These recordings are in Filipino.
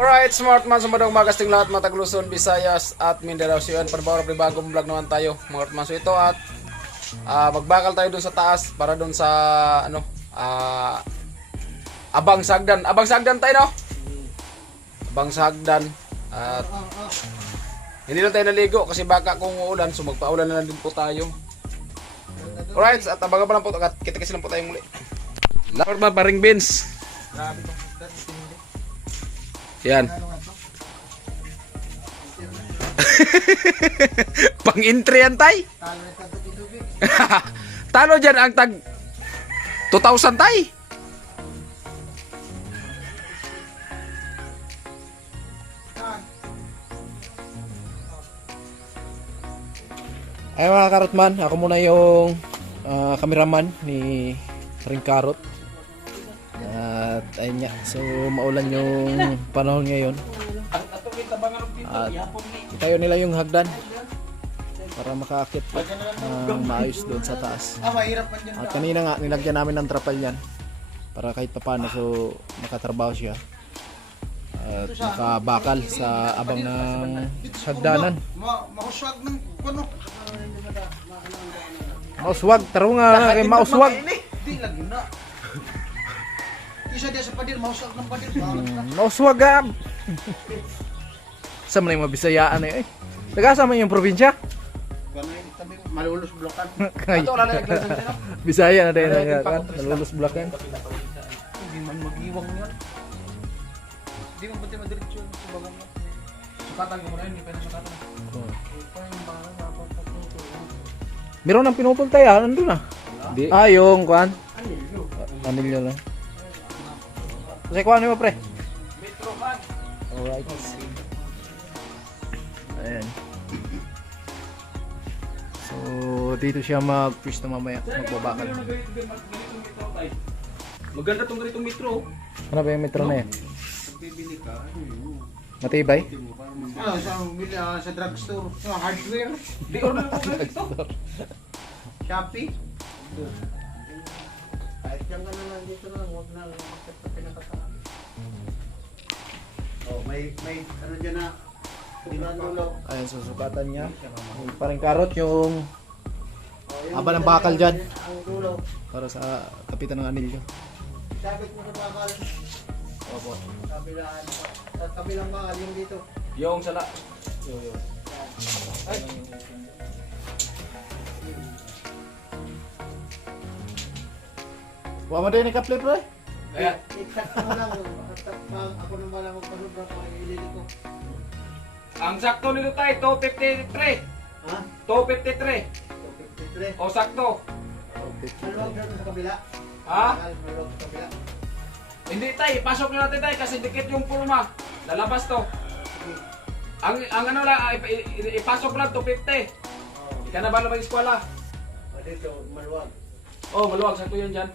Alright, smart man, sumadong magasting lahat, Matag Luzon, Visayas at Mindanao. So yun, bagong vlog naman tayo, mga man. So ito at magbakal tayo dun sa taas para dun sa ano, Abang Sagdan. Abang Sagdan tayo, no? Abang Sagdan. At hindi na tayo naligo kasi baka kung uulan, so magpaulan na lang din po tayo. Alright, at abangan pa lang po, kita-kasi lang po tayo muli. Lapor ba, paring beans? Grabe itong isda, tindi. Yan. Pang-entry yan, tay. Talo na ito tubig. Talo dyan ang tag 2,000, tay. Ay mga karotman, ako muna yung cameraman ni Ring Karot. At ayun nga, so maulan yung panahon ngayon. At itayo nila yung hagdan para makaakit maayos doon sa taas. Mahirap man dyan. At kanina nga, nilagyan namin ng trapal yan para kahit paano so makatrabaho siya. At makabakal sa abang ng hagdanan. Mahuswag ng puno. Mauswag, taro nga kay mauswag. Di lagi na. Isa dia sa padir, mahuswag ng padir. Mauswag ah. Sa man yung mabisayaan eh. Taga sa man yung probinsya? Ganun tabi malulus blokan. Kay. Bisaya na din kan. Malulus blokan. Hindi man magiwang yan. Di mo pati madiretso sa bagang mo. Sukatan ko muna yun, hindi pa na sukatan. Meron nang pinupulta yan, nandun na. Yung kuan. Anilyo lang. Kasi kuan mo pre. Metro man. Alright. Ayan. So, dito siya mag-fish na mamaya. Magbabakal. Maganda tong ganitong metro. Ano ba yung metro na yan? Bibili ka. Matibay? Sa drugstore. Sa hardware. Di order ko dito. Shopee. Kahit yan ka na lang dito lang. Huwag na lang. Pinakataan. Oh, may ano dyan na. Dulo. Ayan, susukatan niya. Yung parang karot yung haba ng bakal dyan. Ang dulo. Para sa kapitan ng anilyo. Sabit mo sa bakal. Opo. Kabilaan. Sa kabilang bakal yung dito. Yung sala. Ay. Huwag mo din ni kaplip bro. Ayan. Iksak mo lang. Ako nang wala magpasobra ko. Ilili ko. Ang sakto nito tayo, 253. Ha? 253. 253. O sakto. Maluwag na sa kabila. Ha? Maluwag sa kabila. Hindi tayo, pasok na natin tayo kasi dikit yung pulma. Lalabas to. Ang ano lang, ipasok lang 250. Ika na ba naman eskwela? Dito, maluwag. Oh, maluwag. Sakto yun dyan.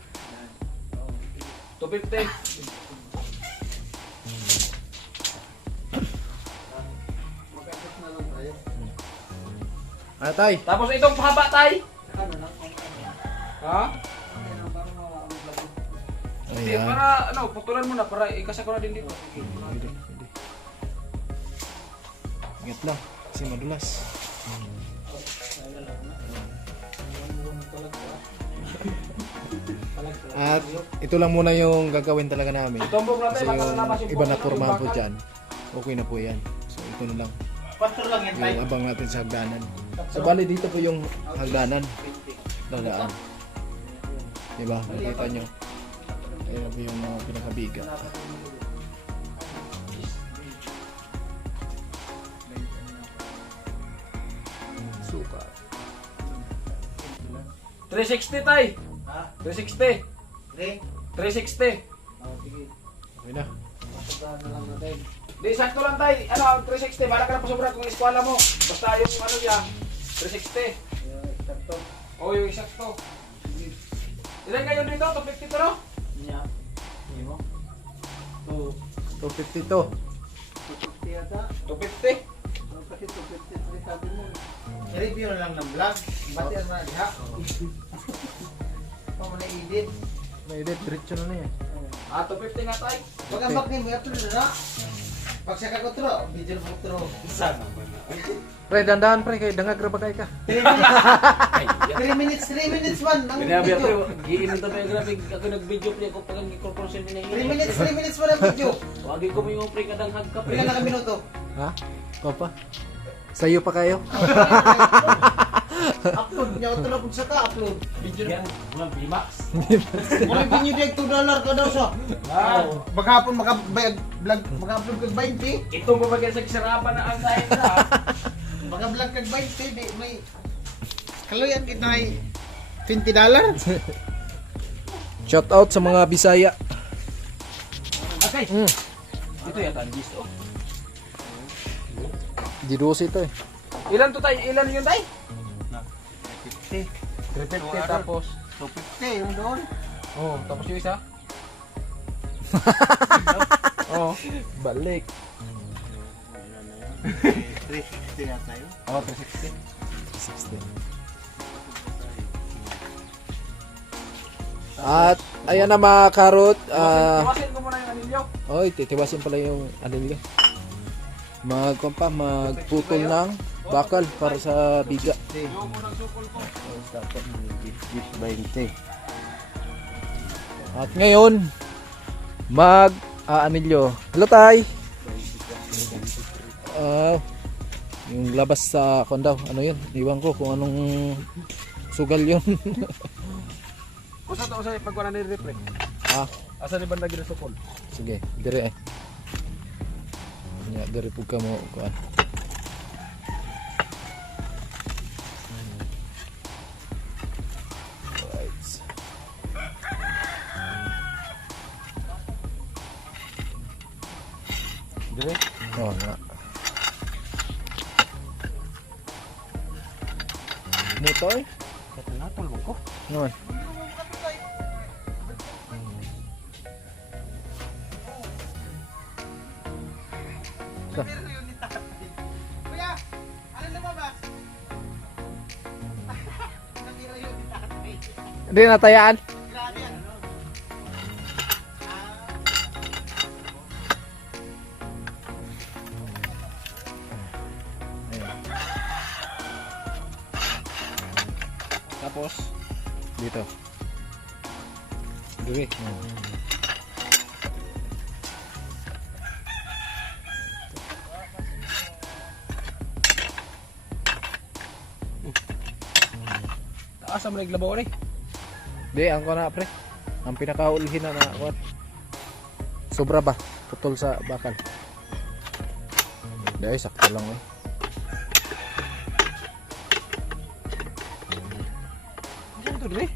250. Mag-akit na lang tayo. Ano tay? Tapos itong haba tay. Ano lang? Ha? Ano parang mag-vlog. Hindi, para ano, putulan mo na para ikasa ko na din dito. Hindi. Ingat lang, kasi madulas. At ito lang muna yung gagawin talaga namin. Kasi yung iba na pormahan po dyan, okay na po yan. So ito na lang, Pastor lang yan tayo. yung abang natin sa hagdanan. So bali dito po yung hagdanan. Dadaan. Diba? Nakita nyo. Ayan po yung mga pinakabiga. Suka. 360 tay! Ha? 360! 3? 360! Oh, sige. Okay na. Pasobrahan na lang natin. Di, sakto lang tay. Ano, 360. Bala ka na pasobra kung eskwala mo. Basta yung ano niya, 360. Yung eksakto. O yung isakto. Ilan kayo dito? 250 to no? Niya. Hindi mo? 252. 250 yata. 250? Ano kasi 253 sabi mo? I-review na lang ng vlog. Bati ang mga diha. Pa mo na-edit. May edit, diretso na yan. 250 nga tay. Pag-ambak ni mo, ito na na. Pag siya kakotro, video na kakotro. Sana ba na? Pre, dandahan pre, kay dangag ra ba kay ka? 3 minutes man. Ang Binabi video. ako, giinom tayo yung graphic. Ako nag-video pre ako pag nag-corporation mo na 3 minutes man ang video. Wagi ko mo yung pre kadang hag ka pre. Pila na ka minuto. Ha? Ko pa? Sayo pa kayo? Upload niya utro pag sa ka upload. Video Yan, walang Pimax. Wala binyo direct $2 ka daw siya. Maghapon mag-upload kag 20. Ito mo bagay sa kisarapan na ang sahit na. Mag-vlog kag 20, di may kaluyan kita ay $20. Shout out sa mga Bisaya. Okay. Mm. Ito yata ang gisto. Didosi ito eh. Ilan to tayo? Ilan yun tayo? 50. 350 tapos. 250 yung doon. Oh, tapos yung isa. Oh. Balik. 360 na tayo. Oh, 360. 360. At ayan na mga karot. Iwasin ko muna yung anilyo. Oy, titiwasin pala yung anilyo. Magputol ng bakal para sa biga. Yung munang sukol ko. 20. At ngayon, anilyo. Hello tay. Yung labas sa kondaw, ano yun? Iwan ko kung anong sugal yun. Kusa to sa pag wala ni reflect. Asa ni banda gid sukol? Sige, dire eh. Nya dire pug ka mo kuan. Right. Dire. Oh, na. Motor? Kata natol mo ko. Naman. Kuya, ano lumabas? Nakira yun ni tatay. Hindi natayaan. Grabe yan. Tapos Dito. Dire. asa mo naglabaw ni? Di, ang na pre. Ang pinakaulhin na kuan. Sobra ba? Putol sa bakal. Di, sakto lang eh. Diyan to dire.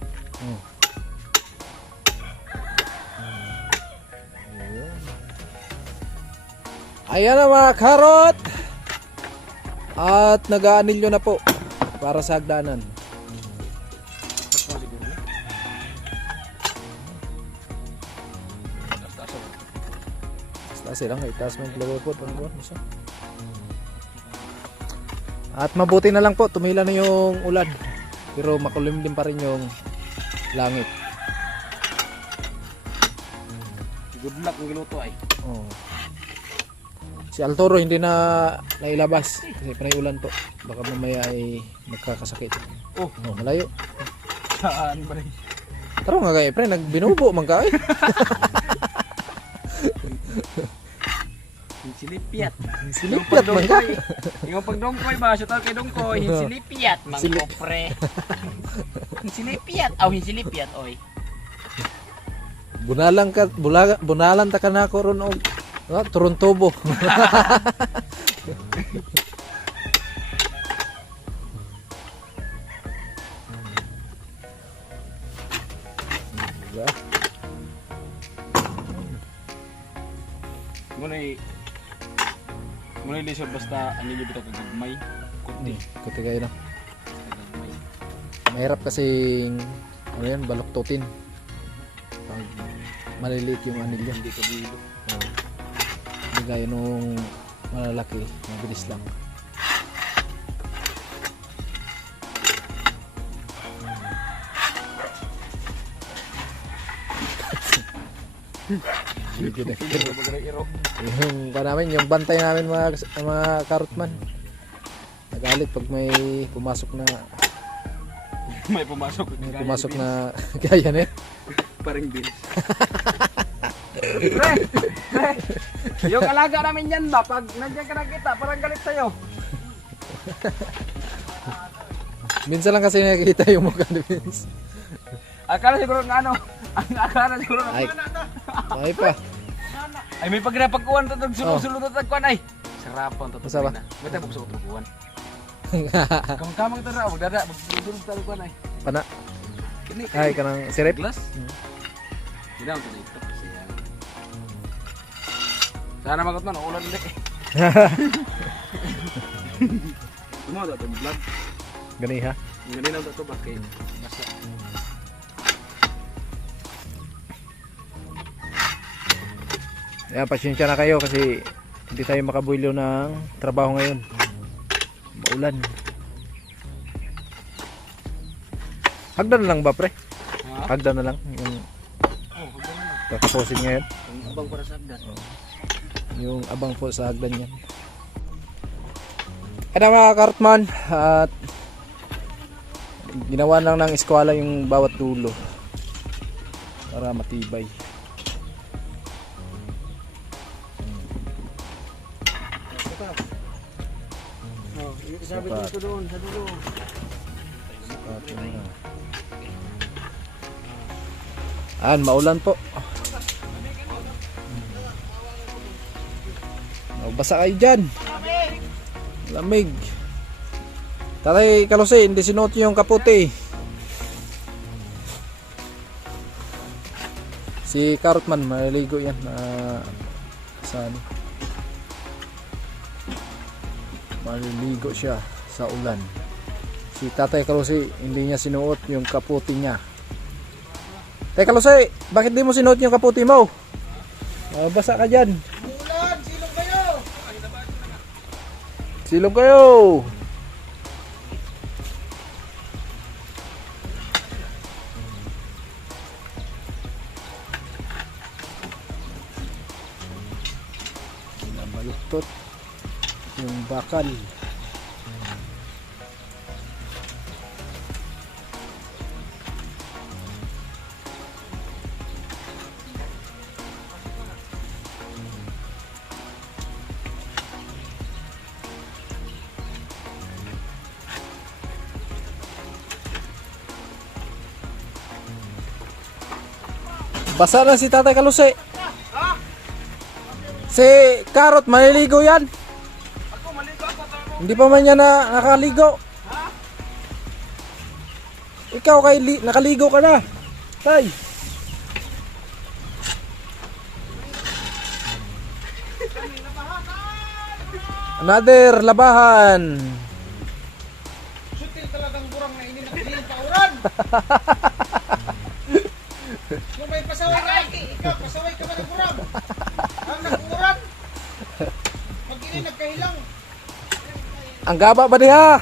Ayan na mga karot. At nag-aanilyo na po para sa hagdanan. Basta silang itaas mo yung plawapot. At mabuti na lang po, tumila na yung ulan. Pero makulim din pa rin yung langit. Good luck ang giluto ay. Oh. Si Altoro hindi na nailabas kasi panay ulan po. Baka mamaya ay magkakasakit. Oh, Malayo. saan ba rin? Taro nga kayo, pre, nagbinubo man ka eh. Hinsilipiat. Silipat man ka. Yung pagdongkoy ba? Siya tawag kay dongkoy. Hinsilipiat. Mang Sili- kopre. Hinsilipiat. Aw, hinsilipiat. Oy. Bunalan ta ka na ko ron og Turuntubo. Diba? Muna lisod basta ano yung bitaw kagagmay. Kunti. Kuti kayo na. Kagagmay. Mahirap kasi ano yan, baluktutin. Pag maliliit yung anilyo. Hindi ka bilo. Hindi gaya nung malalaki, mabilis lang. Yung pa namin, yung bantay namin mga karotman. Nagalit pag may pumasok na gaya na. Parang bilis. Pre! Yung alaga namin yan ba? Pag nandiyan ka nakita, parang galit sa'yo. Minsan lang kasi nakikita yung mukha ni Vince. Akala siguro nga ano. Akala siguro nga. Ay pa. Ay may pagkakapagkuhan tatag sulong-sulong tatagkuhan ay. Sarapan Basta ba? tatag na. Ba't tayo bukso ko taguhan? Kung kamang ito na, magdada, magsulong tatagkuhan ay. Pana. Ay, kanang sirip. Glass? Hindi na, ito dito. Sana magot man, ulan ulit eh. Tumawa ito, vlog. Ganiha. Ganun lang ito, bakit? Basta. Ayan, pasyensya na kayo kasi hindi tayo makabuilo ng trabaho ngayon. Maulan. Hagdan na lang ba, pre? Ha? Hagdan na lang. Yung Hagdan na. kakaposin ngayon. Ang abang para sa hagdan. Yung abang po sa hagdan yan. Kaya mga kartman, at ginawa lang ng eskwala yung bawat dulo para matibay. Sabi dito doon, sa dulo. Maulan po. Basa kayo dyan. Lamig. Tatay Kalose, hindi sinuot yung kaputi. Si Karotman, maliligo yan. Saan? Maliligo siya sa ulan. Si Tatay Kalose, hindi niya sinuot yung kaputi niya. Tatay Kalose, bakit di mo sinuot yung kaputi mo? Basa ka dyan. Silong kayo. Maluktot yung bakal. Basa na si Tatay Kalose. Si Karot, maliligo yan. Hindi pa man niya nakaligo. Ikaw nakaligo ka na. Tay. Another labahan. Sutil talagang burang na hindi nakaliling pauran. Kung may pasaway ka, ikaw, pasaway ka ba ng burang? Ang nag-uran. Pag hindi nagkahilang. Ang gaba ba niya?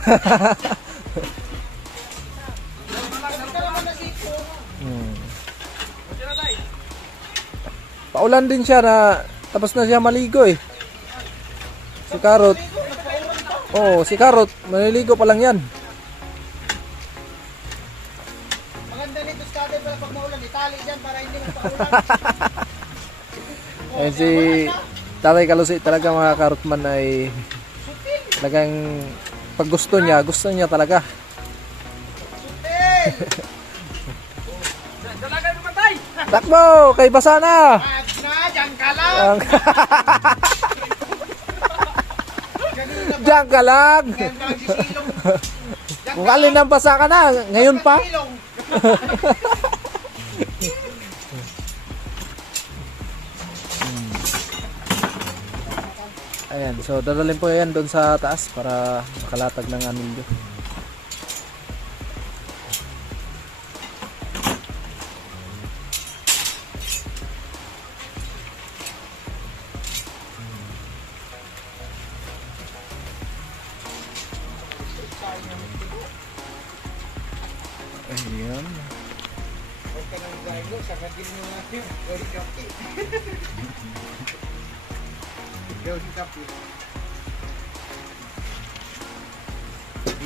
Paulan din siya na tapos na siya maligo eh. Si Karot. Oh, si Karot, maliligo pa lang yan. Maganda nito sa atin pala pag maulan, itali dyan para hindi magpaulan. Ayan si Tatay Kalose, talaga mga Karotman ay talagang pag gusto niya talaga. Dalaga naman tayo! Takbo! Kay basa na! At na, dyan ka lang! Diyan ka lang! Ngayon ka lang sisilong. Kung alin ang basa ka na, ngayon pa. Silong. Ayan, so dadalhin po yan doon sa taas para makalatag ng anilyo. Ayan.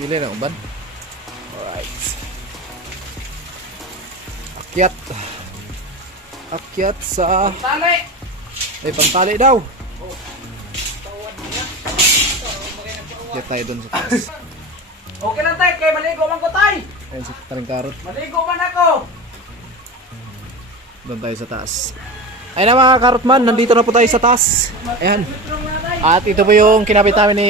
Ili na uban. Alright. Akyat. Akyat sa... Tali! Ay, pantali daw. Akyat tayo dun sa taas. Okay lang tay, kaya maligo man ko tay! Ayun si Tringkarot. Maligo man ako! Doon tayo sa taas. Ayun na mga karotman, nandito na po tayo sa taas. Ayan. At ito po yung kinabit namin ni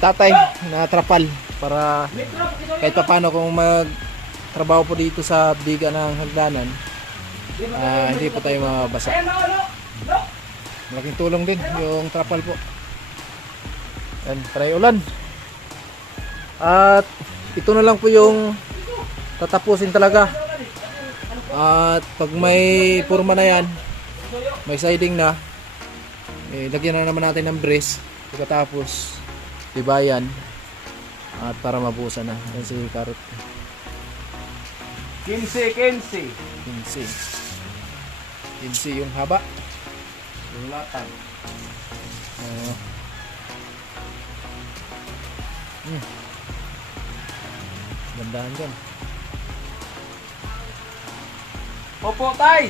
tatay na trapal para kahit pa paano kung magtrabaho po dito sa biga ng hagdanan, hindi po tayo mabasa. Malaking tulong din yung trapal po. Ayan, paray ulan. At ito na lang po yung tatapusin talaga. At pag may purma na yan, may siding na, lagyan na naman natin ng brace pagkatapos tibayan at para mabusa na. Yan si Karot. 15. 15 yung haba. Yung latag. Gandahan dyan. Opo tay!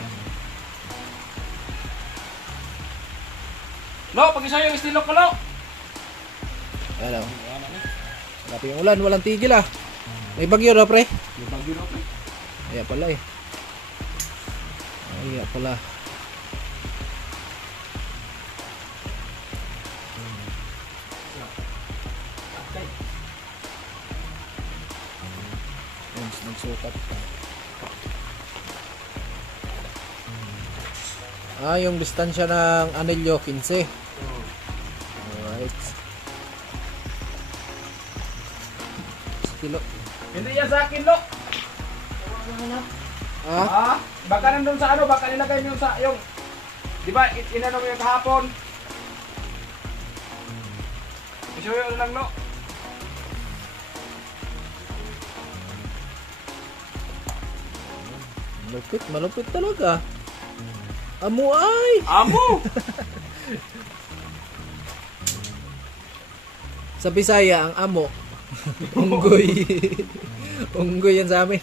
Lo, pag-isa yung estilo ko lo! Ayan o. Grabe yung ulan, walang tigil ah. May bagyo na pre. Yung bagyo na pre. Ayan pala eh. Ayan pala. Ayan, nagsukat. Yung distansya ng anilyo 15. Alright. Kilo. Hindi yan sa akin lo! Baka nandun sa ano, baka nilagay mo yung sa, yung, di ba, inano mo yung kahapon? Isuyo lang lo. Malupit, malupit talaga. Amo ay! Amo! Sa Bisaya, ang amo. Unggoy. Unggoy yan sa amin.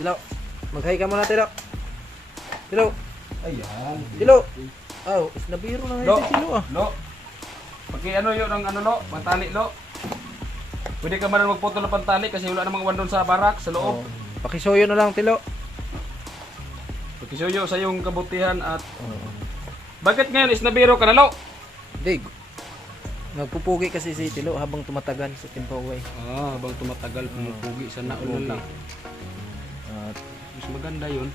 Tilo, mag-hi ka muna, Tilo. Tilo. Ayan. Tilo. Nabiro na Lo, ngayon si Tilo ah. lo. Paki ano yun ng ano lo, pantali lo. Pwede ka man magputol ng pantali kasi wala namang wandon sa barak, sa loob. Pakisuyo na lang, Tilo. Pakisuyo sa iyong kabutihan at... Bakit ngayon is nabiro ka na lo? Dig. Nagpupugi kasi si Tilo habang tumatagal sa Timpaway. Habang tumatagal, pumupugi sa naon lang. At Mas maganda yun.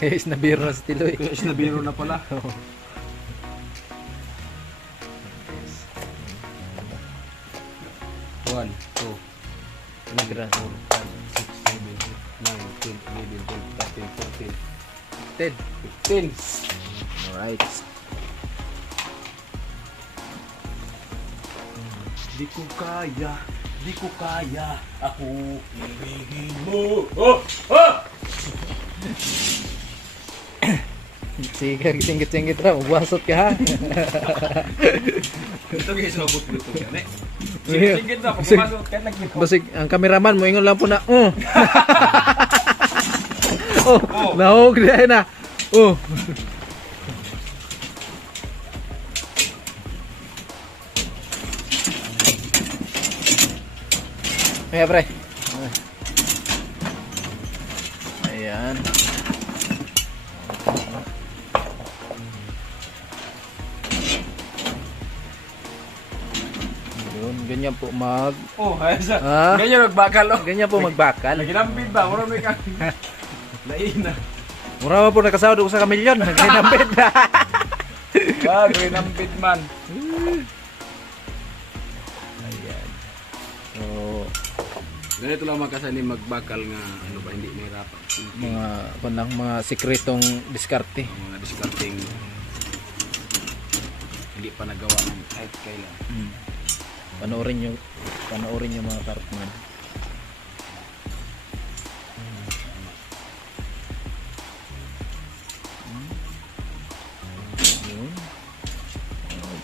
is nabiro na si Tilo eh. Kaya is nabiro na pala. One, two, Grabe. 6, 7, 8, 9, 10, 11, 12, 13, 10. 14, 15. Alright. Di ko kaya, ako ibigin mo. Oh! Oh! Sige, singit-singit raw. Wasot ka ha. Ito guys, sabot dito yan eh. Sige na, pag pumasok ka nagmito. Basig, ang cameraman mo, ingon lang po na, nahog na na. Ayan, pre. Ayan. Yun, ganyan po Ganyan magbakal oh. ganyan po magbakal. Naginambid ba? Mura may kang... Laina. Mura po nakasahod ko sa kamilyon. Naginambit na. Ginambid man. Ayan. So, Ganito lang makasali magbakal nga ano ba hindi mahirapan. mga sikretong diskarte. Mga discarding hindi pa nagawa ng kahit kailan. Panoorin nyo mga kartman.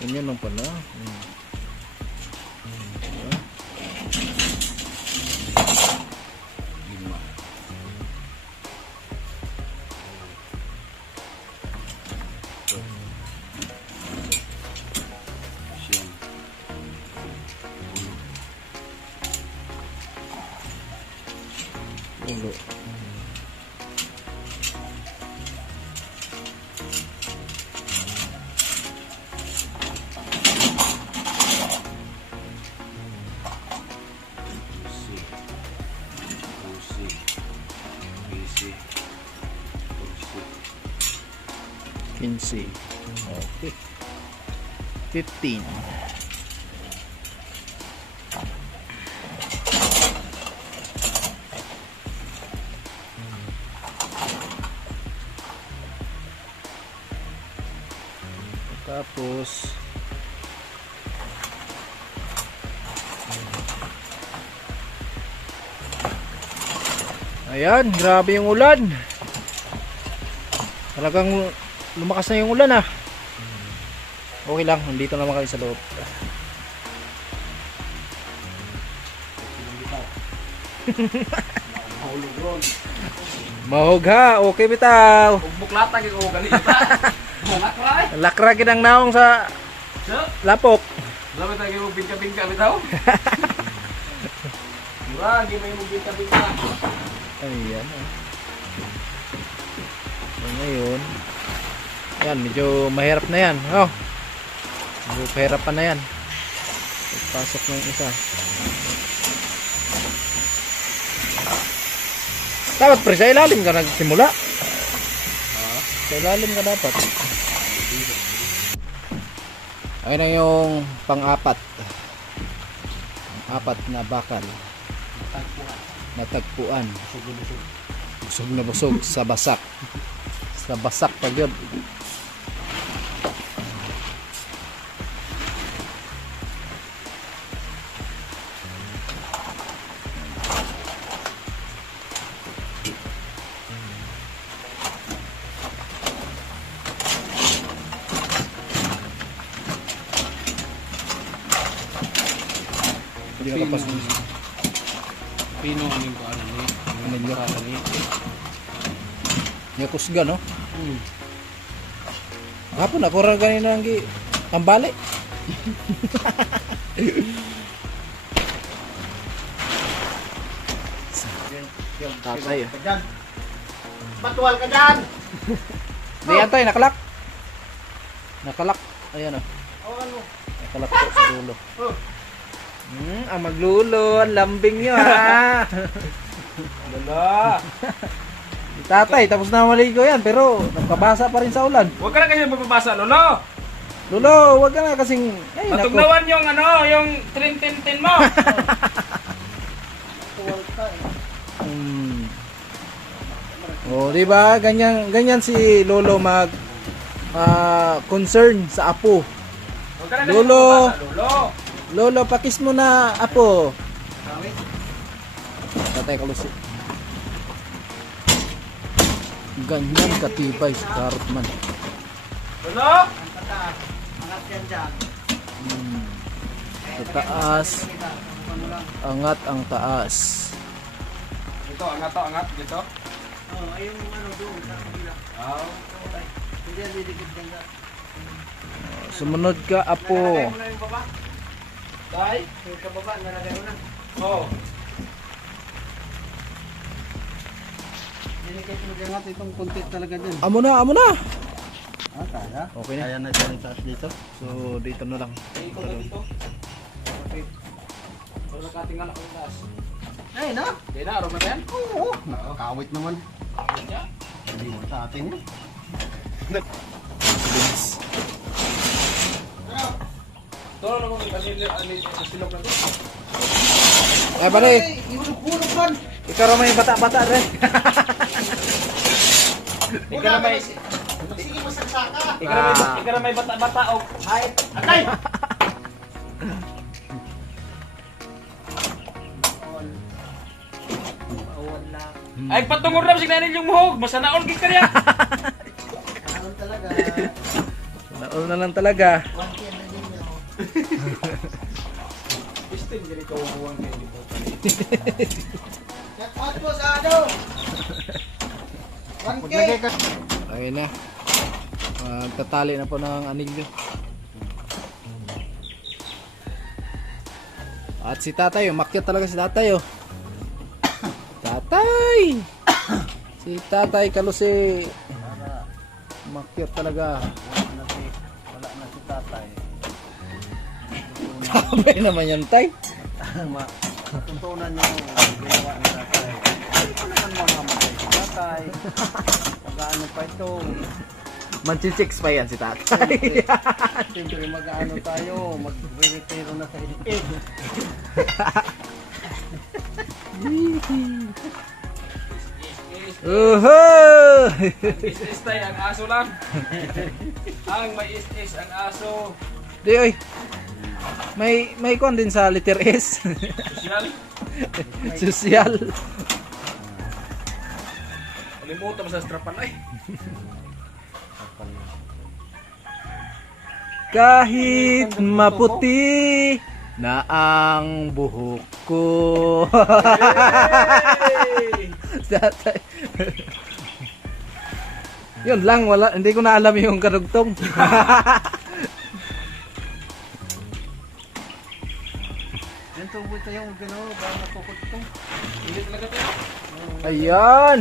Ganyan lang pala. Ulo. Quincy. Okay. 15. Tapos ayan, grabe yung ulan. Talagang lumakas na yung ulan ah. Okay lang, nandito naman kami sa loob. Mahog ha, okay bitaw. Buklata kay ko gali ita. Lakray. Lakra kinang naong sa So, lapok. labi tayo bingka-bingka bitaw. Mura, gimay mo bingka-bingka. Ayan. So, ngayon, yan, medyo mahirap na yan. Oh. Medyo pahirapan na yan. Pasok ng isa. Dapat pre, sa ilalim ka nagsimula. Sa ilalim ka dapat. Ayun na yung pang-apat. Apat na bakal. Natagpuan. Busog na busog sa basak. Sa basak pag yun. Hindi nakapasok. Pino ang yung ano ni. Ano yun? Ano ni? Yakusga no? Hapon ako rin kanina ang tambali. Tatay. Batual ka dyan! Di yan tayo, nakalak. Nakalak. Ayan o. Awakan mo. Nakalak po sa dulo. Ang maglulo. Ang lambing nyo ha. Dala. Tatay, tapos na maligo yan. Pero nagpabasa pa rin sa ulan. Huwag ka na kasi mapapasa, Lolo. Lulo, wag ka na kasing... Ay, naku. Matugnawan yung ano, yung trin-tin-tin mo. Oh, di ba? Ganyan si Lolo mag concern sa apo. Huwag ka na Lolo. mapapasa, Lolo. Lolo, pakis mo na apo. Tatay kalusi. Ganyan katibay si Karot man. Lolo. Angat yan dyan. Sa taas. Angat ang taas. Ito, angat to, angat. Dito. Ay yung ano doon, sa kabila. Hindi yan didikit dyan dyan. Sumunod ka apo. Nalagay mo na yung baba. Tay. Yung kababa, nalagay mo na. Oh. Dinikit mo dyan natin itong kontit talaga dyan. Amo na, amo na. Kaya? Okay na. Kaya na dyan yung taas dito. So dito na lang. Ikaw na dito. Okay. Wala ka tingala ko taas. Ay na! Di na, araw na yan? Oo! Nakakawit naman. Yan. Hindi mo sa atin yun. Tolo na mo yung silog na dito. Eh pare, Hulog man! ikaw raw may bata-bata rin. Ikaw na may... Sige, masagsaka! Ikaw na may bata-bata o height. Atay! Ay, patungod na si Nanil yung muhog. Masanaol gig ka niya. Ano talaga? Naol na lang talaga. One kid na din Pistin, gini kawawan kayo dito. Shout po sa ano? 1K. Maglagay ka. Ayun na. Magtatali na po ng anilyo. At si tatay, umakyat talaga si tatay, oh. Tatay! Si tatay Kalusi. Umakyat talaga. Wala na si tatay. Sabay naman yan, tay. Tutunan niyo yung ginawa ni tatay. Hindi ko naman mamamatay si tatay. Mag-ano pa ito. Manchichicks pa yan si tatay. Siyempre mag-ano tayo. Mag-retiro na sa higit. Is tayo, ang aso lang. Ang may is ang aso. Di, oy. May kon din sa letter S. Sosyal. Sosyal. Kalimutan mo sa strapan ay. Kahit maputi na ang buhok ko. Tatay. Yun lang, wala, hindi ko na alam yung karugtong. Yan tubo tayo yung ginawa. Baka napukot ito. Hindi talaga tayo. Ayan.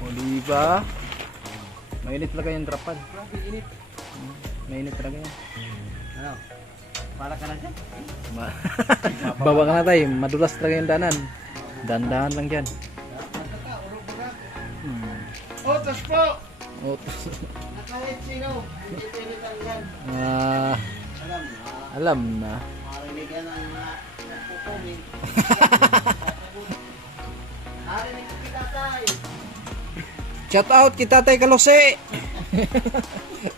O, diba? Mainit talaga yung drapan. Grabe, init. Mainit talaga yan. Ano? Para ka na dyan? Baba ka na tayo, madulas talaga yung danan. Dandahan lang dyan. Otos po! Oh, Nakahit sino? Hindi pwede lang yan. Alam na. alam na. Marinig yan ang nagpupumi. Narinig ko kita tayo. Shout out kita tay Kalose.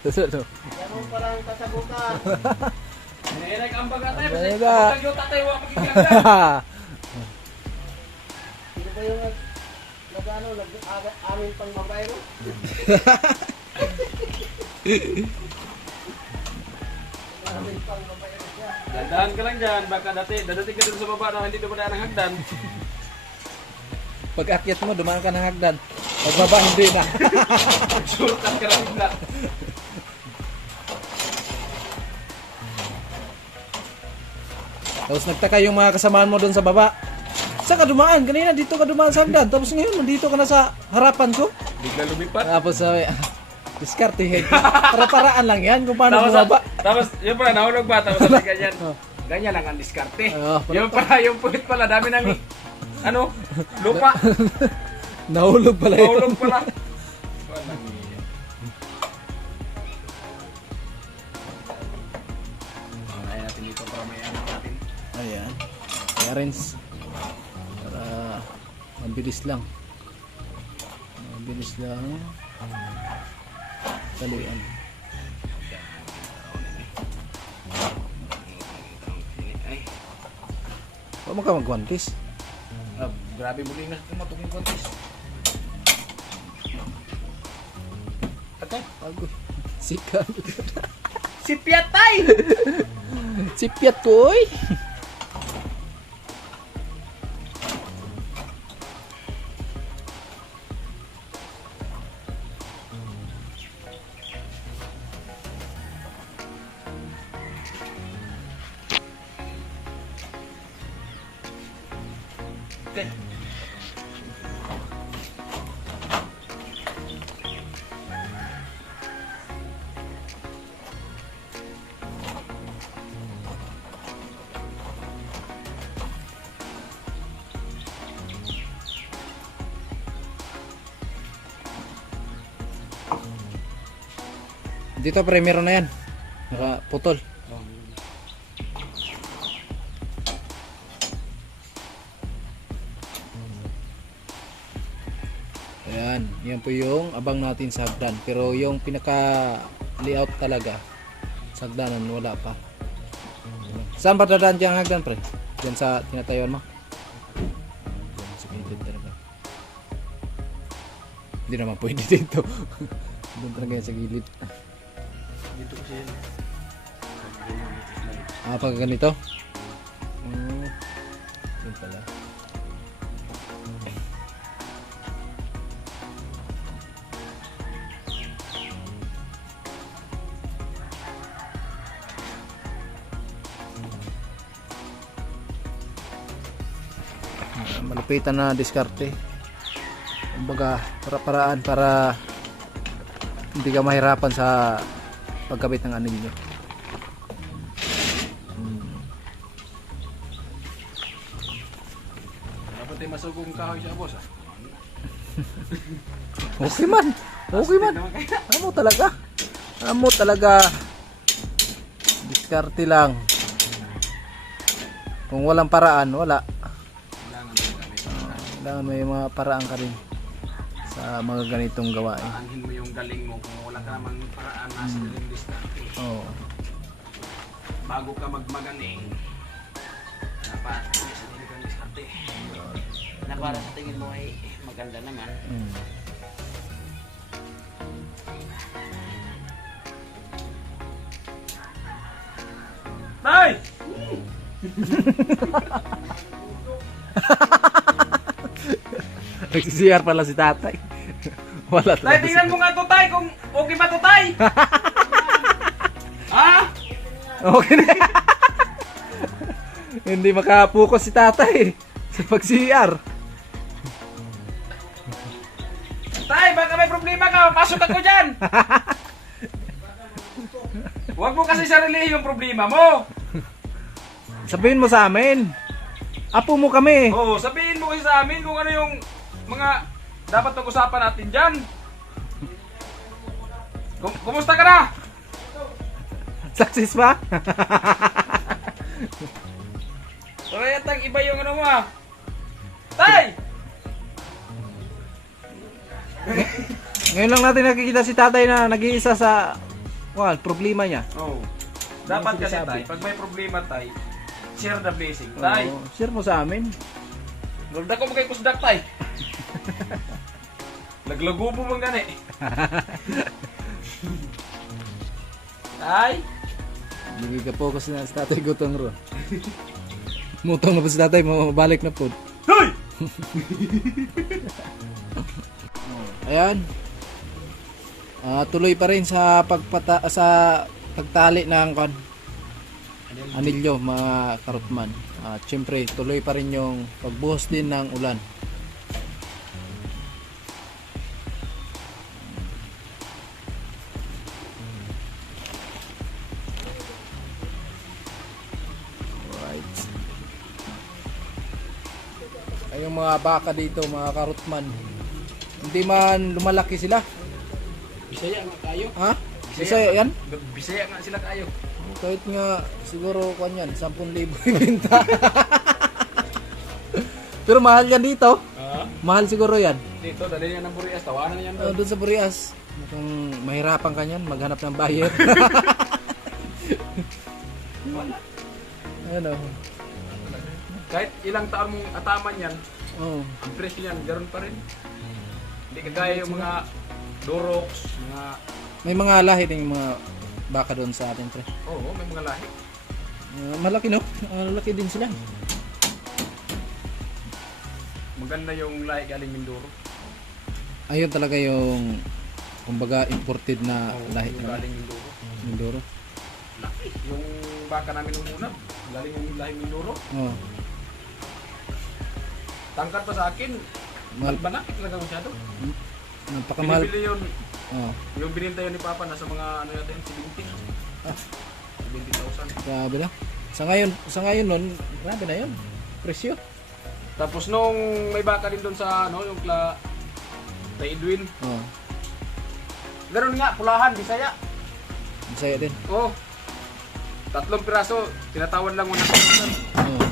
Yan mo parang kasabukan. Nangyayari ka ang baga tayo. Ano Kasi ba? pag yung tatay wala magigilagyan. Sino ba yung amin pang mabayro? Amin pang mabayro siya. Dandahan ka lang dyan. Baka dadating ka dito sa baba na hindi dumadaan ang hagdan. Pag akyat mo, dumaan ka ng hagdan. Pagbaba, hindi na. Shortcut ka lang bigla. Tapos nagtaka yung mga kasamaan mo doon sa baba. Saan ka dumaan? Kanina dito ka dumaan sa hagdan. Tapos ngayon, nandito ka na sa harapan ko. Bigla lumipat. Tapos sabi, diskartehin. Para-paraan lang yan kung paano bumaba. Tapos yun pala, nahulog ba? Tapos sabi ganyan. Ganyan lang ang diskarte. Yung pala, yung puwit pala, dami nang ano, lupa. Nahulog pala yun. Nahulog pala. Ayan natin dito para may ano natin. Ayan. Clearance. Para mabilis lang. Mabilis lang. Talian. Ay, Huwag mo ka magwantis. grabe mo rin na tumatong yung kontis. Ate, Agoy. Sikan. si Piatay! Sipiat ko, oy. Okay. Dito primero na yan. Nakaputol. Ayan, yan po yung abang natin sa hagdan. Pero yung pinaka layout talaga sa hagdanan wala pa. Saan ba dadaan dyan ang hagdan, pre? Diyan sa tinatayuan mo? Diyan sa gilid talaga. Hindi naman pwede dito. Doon talaga yan sa gilid. Dito kasi yun. Pag ganito? Yun pala. Malupitan na diskarte. Kumbaga, para-paraan para hindi ka mahirapan sa pagkabit ng anilyo. Dapat tayo masugong kahoy siya, boss. Okay man. Okay man. Amo talaga. Diskarte lang. Kung walang paraan, wala. Kailangan may mga paraan ka rin sa mga ganitong gawain. Aanhin mo yung galing mo kung wala ka namang paraan na sa daling diskarte. Oo. Bago ka magmagaling, dapat sa daling diskarte. Na para sa tingin mo ay maganda naman. Tay! Nagsisiyar pala si tatay. Wala Tay, talaga. tingnan mo nga to, Tay, kung okay ba to, Tay? Ha? Okay na. Hindi makapokus si tatay sa pag-CR. Tay, baka may problema ka, pasok ako dyan! Huwag mo kasi sarili yung problema mo. Sabihin mo sa amin. Apo mo kami. Oo, sabihin mo kasi sa amin kung ano yung mga dapat pag-usapan natin dyan. Kumusta ka na? Success ba? Kaya tang iba yung ano mo ah. Tay! Ngayon lang natin nakikita si tatay na nag-iisa sa problema niya. Oo. Dapat kasi sinasabi? tay, pag may problema tay, share the blessing. Tay, Oo, share mo sa amin. gulda ko mo kay kusdak tay. Naglagubo mo gani. Tay, Hindi ka focus na si tatay gutong ro. Mutong na pa si tatay, mabalik na po. hoy! Ayan. Tuloy pa rin sa pagtali ng anilyo mga karutman. At syempre tuloy pa rin yung pagbuhos din ng ulan. Right. Ay yung mga baka dito mga karutman. Hindi man lumalaki sila. Bisaya nga kayo. Ha? Bisaya yan? Bisaya nga sila kayo. Kahit nga siguro kanyan 10,000 ibenta. Pero mahal yan dito. Mahal siguro yan. Dito, dali niya ng Burias. Tawanan niya doon. Doon sa Burias. Kung mahirapan kanyan, maghanap ng buyer. Ano? Kahit ilang taon mong ataman yan, Oh. ang presyo yan, ganoon pa rin. Hindi kagaya yung mga Durox, mga... May mga lahi din yung mga baka doon sa atin, pre. Oo, may mga lahi. Malaki no? Malaki din sila. Maganda yung lahi galing Mindoro. Ayun talaga yung kumbaga imported na lahi Yung na galing Mindoro. Mindoro. Laki. Yung baka namin nung una, galing yung lahi Mindoro. Oh. Tangkat pa sa akin, Mahal. banakit talaga masyado. Napakamahal. Binibili yun, Oh. yung bininta yun ni Papa, nasa mga ano natin, 70. Ah. 70,000. Grabe na. Sa ngayon nun, grabe na yun. Presyo. Tapos nung may baka din doon sa ano, yung kay Edwin. Oh. Meron nga, pulahan, Bisaya. Masaya din. Oh. 3 piraso, tinatawan lang 1,000. Oh.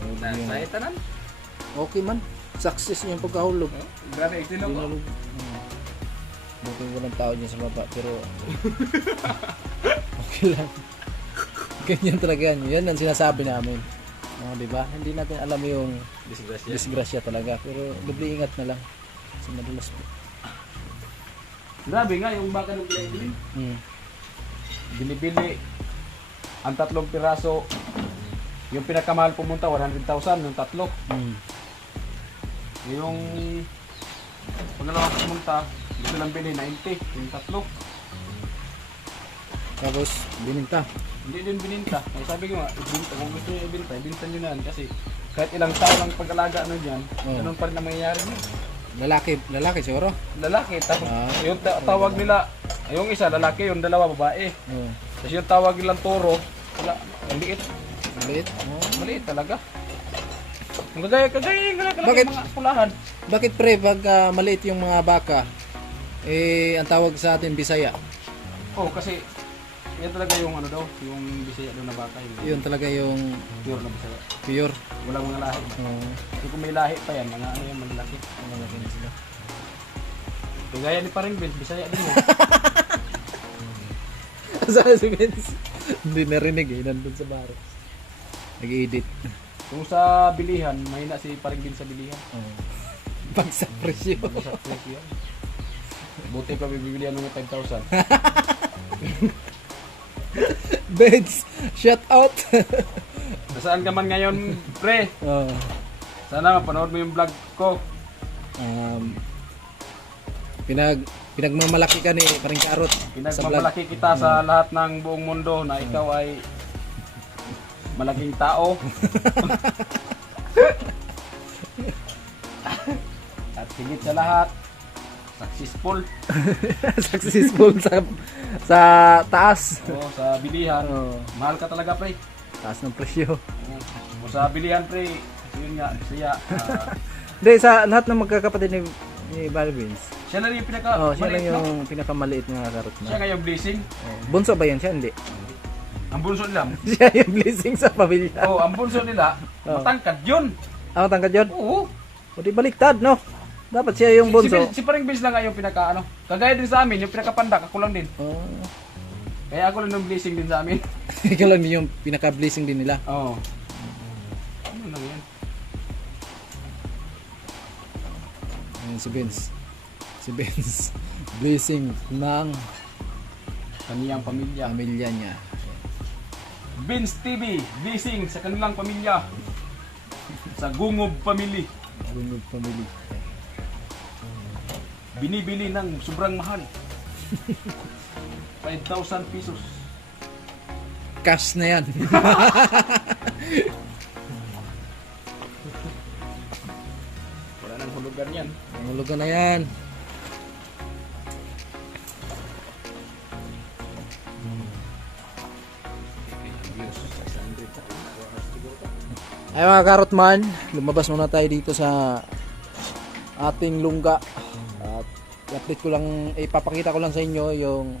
Oh, yun. Sa tanan. Okay man. Success yung pagkahulog. Grabe, itinok ko. Dinalog. Buti walang tao niya sa baba, pero okay lang. Ganyan talaga yan. Yan ang sinasabi namin. Di ba? Hindi natin alam yung Disgrasya. disgrasya talaga. Pero doble ingat na lang. Kasi madulas po. Grabe nga, yung baka ng Edwin. binibili ang 3 piraso. Yung pinakamahal pumunta 100,000 yung 3. Yung pangalawang pumunta, gusto lang bili 90 yung 3. Tapos, bininta. Hindi din bininta. Ay, sabi ko nga, ibinta. Kung gusto niyo ibinta, ibinta nyo na yan. Kasi kahit ilang taon lang pag-alaga na dyan, ganun pa rin ang mangyayari niyo. Lalaki siguro. Lalaki, tapos yung tawag nila, yung isa lalaki, yung dalawa babae. Tapos yung tawag nilang toro, wala, maliit. Maliit. Maliit talaga. Ang kagaya Bakit? mga pulahan. Bakit pre, pag maliit yung mga baka, ang tawag sa atin Bisaya. Oh, kasi yan talaga yung ano daw, yung Bisaya daw na baka. Yun talaga yung Pure na Bisaya. pure. Walang mga lahi. Kung may lahi pa yan, mga ano yan, malaki. Malaki na sila. Kagaya ni paring Vince, Bisaya din mo. Saan si Vince? Hindi narinig nandun sa baro. Nag-edit. Kung sa bilihan, mahina si paring Vince sa bilihan. Pag sa presyo. Sa presyo yan. Buti pa bibilihan ng 5,000. Vince, shout out. Nasaan ka man ngayon, pre? Oh. Sana mapanood mo yung vlog ko. Pinagmamalaki ka ni Paring Karot sa vlog. Pinagmamalaki kita sa lahat ng buong mundo na ikaw ay malaking tao. At higit sa lahat, successful. Successful sa taas. Oo, sa bilihan. Oh. Mahal ka talaga, pre. Taas ng presyo. O sa bilihan, pre. Yun nga, siya. Hindi, sa lahat ng magkakapatid ni Barry Vince. Siya lang yung pinaka Siya lang maliit, no? yung pinakamaliit na karot Siya na. nga yung blessing. Bunso ba yan siya? Hindi. Ang bunso nila. Siya yung blessing sa pamilya. Oo, ang bunso nila, matangkad yun. Tangkad yun? Oo. O di baliktad, no? Dapat siya yung bunso. Si paring Vince lang nga yung pinaka ano. Kagaya din sa amin, yung pinakapandak, ako lang din. Oh. Kaya ako lang yung blessing din sa amin. Ikaw lang yung pinaka-blessing din nila. Oo. Ano lang yan? Ayan, si Vince. Si Vince. Blessing ng Kaniyang pamilya. pamilya niya. Vince TV, blessing sa kanilang pamilya. Sa Gungob Family. Gungob family. Binibili ng sobrang mahal. 5,000 pesos. Cash na yan. Wala nang hulugan yan. Mahulugan na yan. Ay mga karotman, lumabas muna tayo dito sa ating lungga. At i-update ko lang, ipapakita ko lang sa inyo yung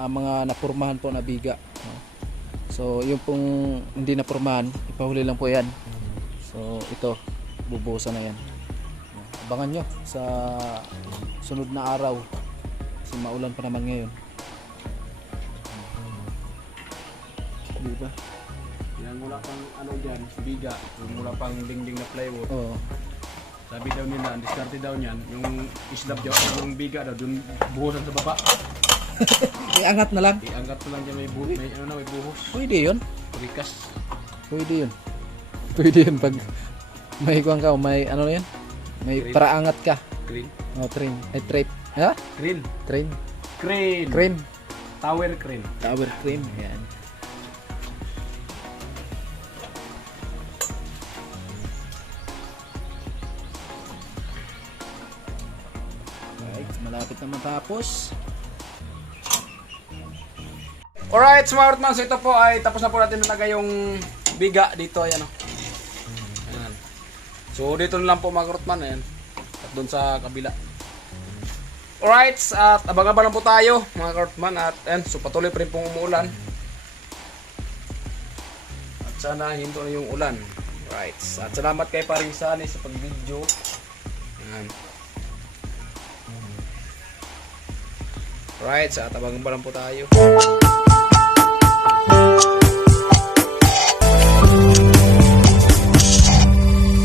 mga napurmahan po na biga. So yung pong hindi napurmahan, ipahuli lang po yan. So ito, bubuhusan na yan. Abangan nyo sa sunod na araw kasi maulan pa naman ngayon. Diba? Yan mula pang ano dyan, biga. Yung mula pang dingding na plywood. Oo. Sabi daw nila, diskarte daw niyan, yung islab daw, yung biga daw, dun buhusan sa baba. Iangat na lang. Iangkat ko lang dyan, may ano na, may buhos. Pwede yun. Rikas. Pwede yun. Pwede yun pag may kuwang ka o may ano na yan. May Crane. paraangat ka. Crane. O train. Ay trape. Ha? Crane. Train. Crane. Crane. Tower crane. Tower crane. Yan. Right. Malapit na matapos. Alright, smart man. So ito po ay tapos na po natin nilagay yung biga dito. Ayan o. Ayan. So dito na lang po mga karotman. Ayan. At doon sa kabila. Alright, at abang-abang lang po tayo mga karotman. At ayan, so patuloy pa rin pong umuulan. At sana hinto na yung ulan. Alright, at salamat kay Paring Sani sa pag-video. Ayan. Alright, so at abang-abang lang po tayo.